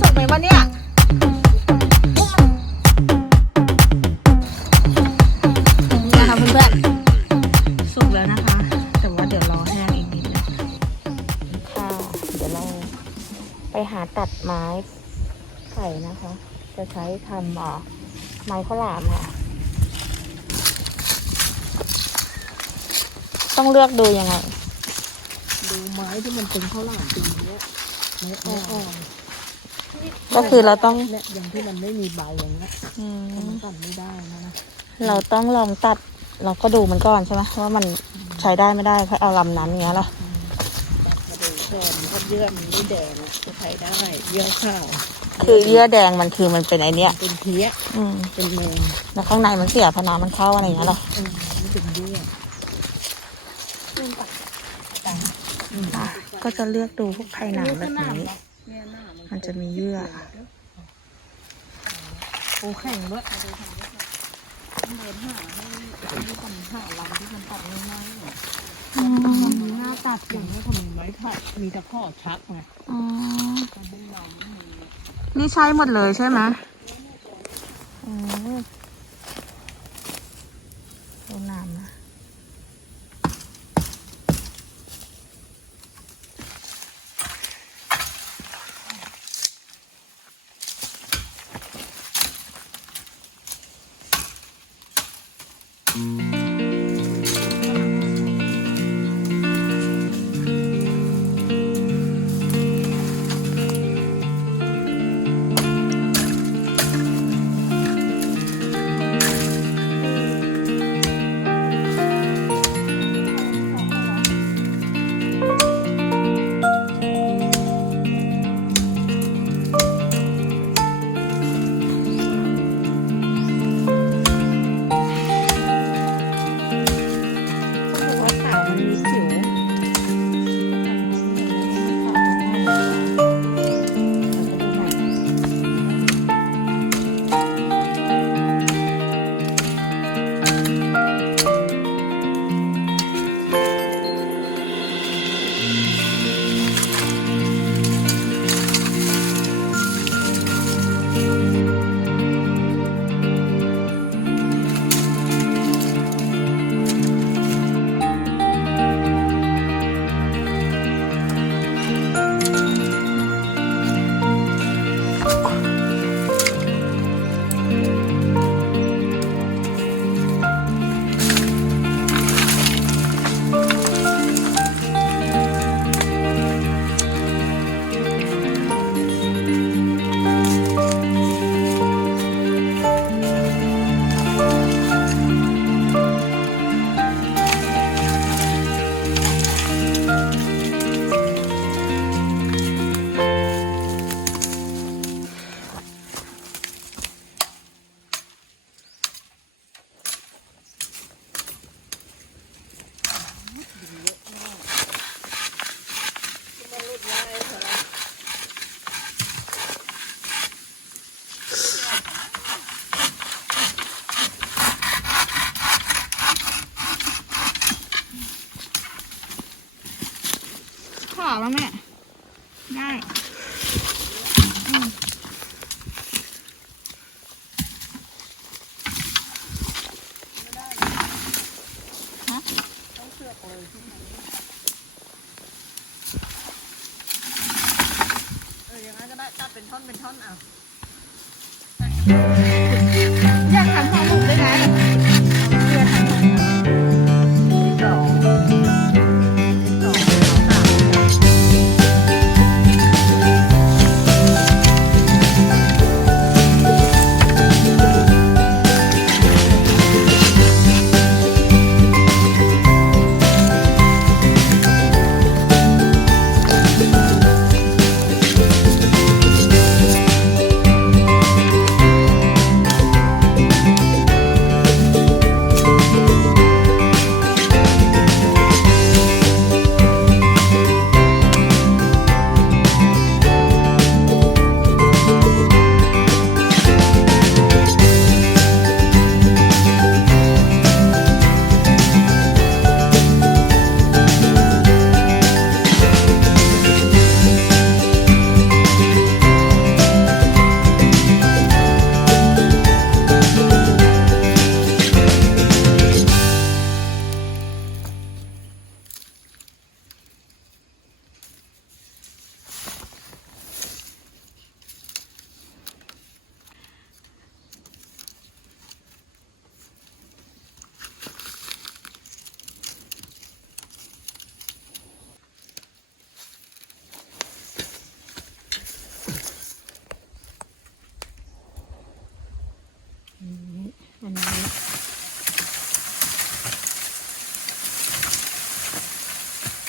สุกไหมวะเนี่ยนี่นะคะเพื่อนๆสุกแล้วนะคะ แต่ว่าเดี๋ยวรอแห้งอีกนิดนึงค่ะเดี๋ยวเราไปหาตัดไม้ไผ่นะคะ จะใช้ทำอ่อไม้ข้าวหลามค่ะ ต้องเลือกดูยังไง ดูไม้ที่มันเป็นข้าวหลามปีเนี้ ไม้อ่อนก็คือเราต้องๆเนี่ยอย่างที่มันไม่มีใบอย่างเงี้ยอืมันมตัดไม่ได้นะนะเราต้องลองตัด เราก็ดูมันก่อนใช่ไหมว่ามันใช้ได้ไม่ได้ถ้าเอาลำนั้นอย่างเงี้ยเหรอตัดมาดูแค่มันก็เยื่อมันไม่แดงอะจะใช้ได้เยื่อข้าวคือเยื่อแดงมันคือมันเป็นไอเนี้ยเป็นเพี้ยอืมเป็นเมนแล้วข้างในมันเสียพอน้ำมันเข้าอะไรอย่างเงี้ยเหรอเออไม่เป็นเยื่อ อะ ก็จะเลือกดูพวกไผ่หนามแบบนี้เนี่ยหน้ามันมันจะมีเยื่อโอ้แข็งด้วยต้องเดินหาให้ให้คนหาลำที่มันตัดง่ายๆหน่อยมันมีหน้าตัดอย่างนี้เขามีไม้ไผ่มีตะข้อชักไงอืมมันไม่ลำไม่มีนี่ใช้หมดเลยใช่ไหมอืมดูน้ำนะเพราะ เป็นท่อนเป็นท่อนเอา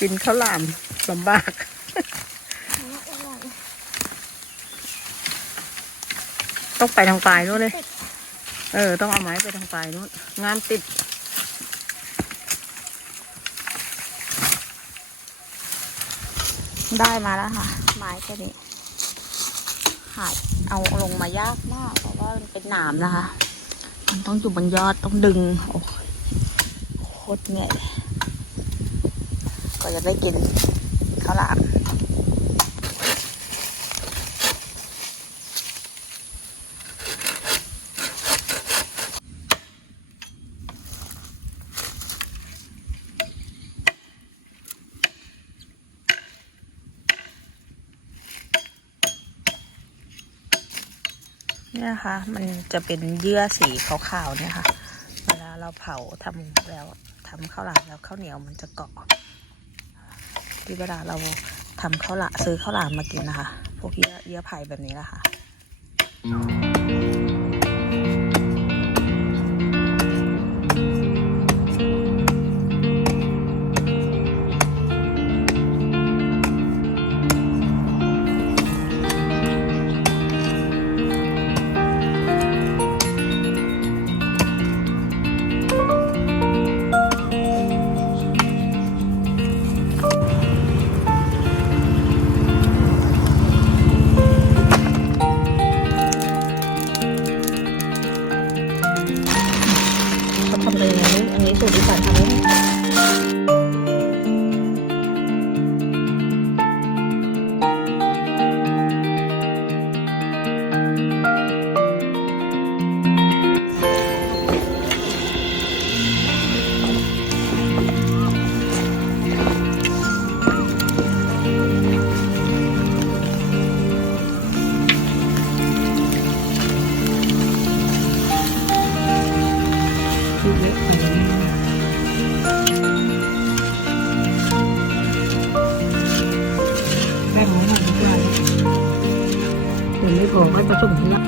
กินข้าวหลามลำบาก ต้องไปทางปลายนู้นเลย เออ ต้องเอาไม้ไปทางปลายนู้นงามติด ได้มาแล้วค่ะ ไม้แค่นี้หายเอาลงมายากมาก เพราะว่ามันเป็นหนามนะคะ มันต้องอยู่บนยอดต้องดึง โอ้โคตรเหนื่อย เลยก็จะได้กินข้าวหลามเนี่ยนะคะ มันจะเป็นเยื่อสีขาวๆเนี่ยค่ะ เวลาเราเผาทำแล้วทำข้าวหลามแล้วข้าวเหนียวมันจะเกาะ ที่เวลาเราทำข้าวหลามซื้อข้าวหลามมากินนะคะ พวกเยื่อเยื่อไผ่แบบนี้แหละค่ะ เลยอันนี้ เดี๋ยวไม่พอก็ผสมทีละ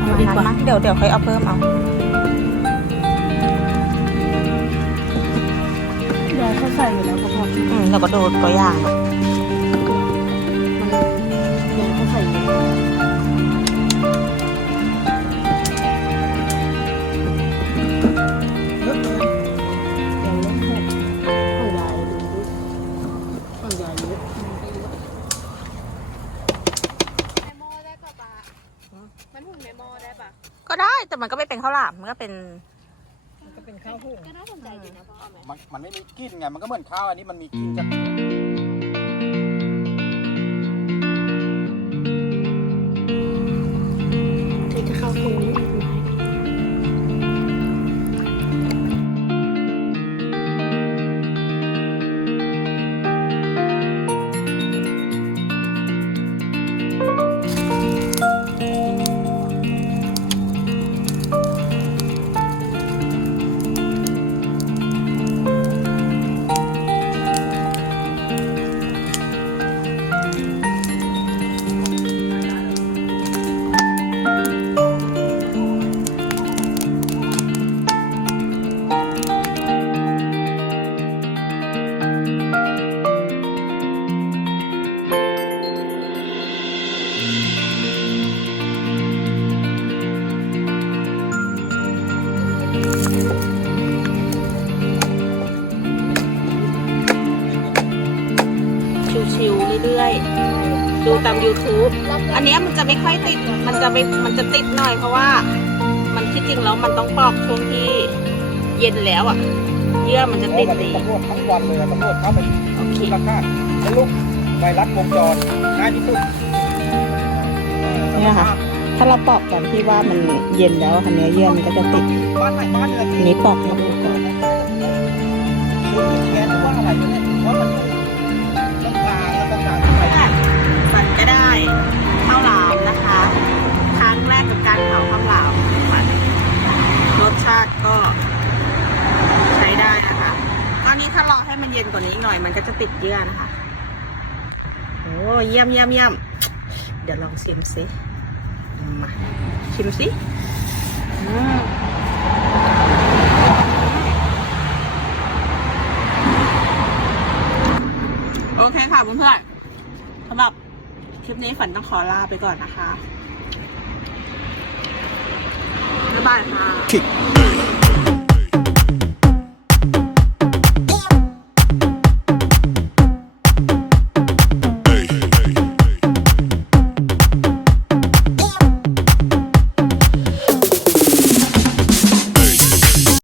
เอาดีกว่าเดี๋ยวเดี๋ยวค่อยเอาเพิ่มเอายายเขาใส่อยู่แล้วก็พออืมแล้วก็โดดตัวอย่างอะยายเขาใส่อยู่าวหลามมันก็เป็น มันก็เป็นข้าวหุง ก็น่าสนใจดีนะพ่อแม่มันมันไม่มีกลิ่นไง มันก็เหมือนข้าวอันนี้มันมีกลิ่นจาก ดูตาม YouTube อันเนี้ยมันจะไม่ค่อยติด มันจะไม่มันจะติดหน่อยเพราะว่า มันที่จริงแล้วมันต้องปอกช่วงที่เย็นแล้วอะ เยื่อมันจะติดวันดีนี้ตำรวจทั้งวันเลยนะตำรวจเข้าไปโอเคราคาแล้วลูกไวรัสวงจรง่ายที่สุดเนี่ยค่ะ ถ้าเราปอกตอนที่ว่ามันเย็นแล้วอะค่ะเนื้อเยื่อมันก็จะติดบ้านไหนบ้านอะไรอันนี้ปอกแล้วก่อนชื่ ก็ใช้ได้นะคะตอนนี้ถ้ารอให้มันเย็นกว่านี้หน่อยมันก็จะติดเยื่อนะคะ โอ้เยี่ยมเยี่ยมเยี่ยมเดี๋ยวลองชิมสิมาชิมสิอืมเคค่ะเพื่อนๆสำหรับคลิปนี้ฝันต้องขอลาไปก่อนนะคะ บ๊ายบายค่ะ